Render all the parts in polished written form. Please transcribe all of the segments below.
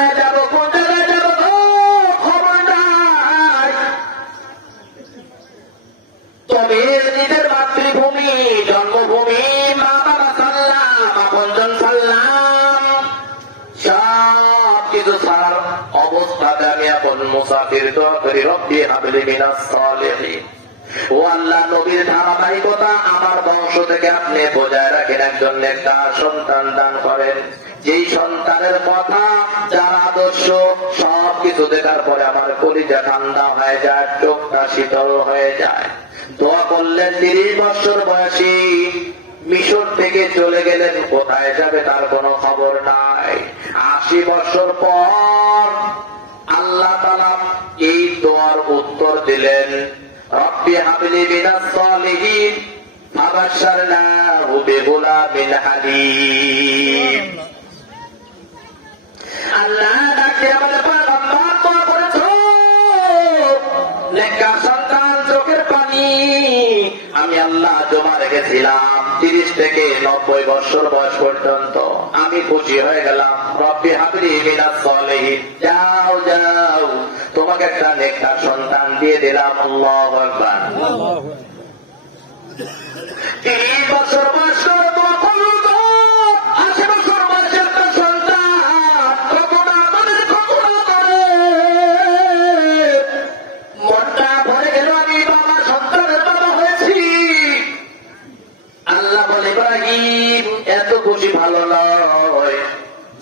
কোথায় যাবো, কোন জায়গায় যাবো খবর নাই। তবে নিজের মাতৃভূমি, জন্মভূমি, মা বাবা সাল্লাম, আপনজন সাল্লাম, সব কিছু ছাড়ার অবস্থাতে আমি এখন মুসাফির দোয়া করি, রব্বি হাবলি মিনাস সালিহিন। ও আল্লাহ, নবীর ধারাবাহিকতা আমার বংশ থেকে আপনি বজায় রাখেন, একজন নেককার সন্তান দান করেন, যেই সন্তানের কথা, যার আদর্শ, সবকিছু দেখার পরে আমার কলিজা ঠান্ডা হয়ে যায়, চোখটা শীতল হয়ে যায়। দোয়া করলেন, 30 বছর বয়সী মিশর থেকে চলে গেলেন, কোথায় যাবে তার কোনো খবর নাই। 80 বছর পর আল্লাহ তাআলা এই দোয়ার উত্তর দিলেন, রব্বি হাবলি মিনাস সালিহিন ফাবাশশারনাহু বিগুলামিন হালিম। আল্লাহ ডাকে আমাদের পয়গম্বর দোয়া করেছো, নেককার সন্তান, চোখের পানি আমি আল্লাহ জমা রেখেছিলাম 30 থেকে 90 বছর বয়স পর্যন্ত। আমি খুশি হয়ে গেলাম, রব্বি হাবলি মিনাস সালিহিন, যাও যাও, তোমাকে একটা নেককার সন্তান দিয়ে দিলাম। আল্লাহু আকবার। 30 বছর বয়স দোয়া করলো, 80 বছর বয়সের একটা সন্তান, কত না করে মনটা ভরে গেল, আমি বাবা, সন্তানের বাবা হয়েছি। আল্লাহ বলে, ইব্রাহিম এত খুশি ভালো নয়,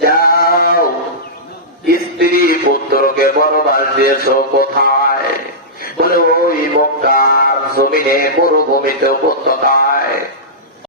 যাও স্ত্রী পুত্রকে বনবাস দিয়েছ কোথায়? বলে ওই মক্কার জমিনে, মরুভূমিতে, উপত্যকায়।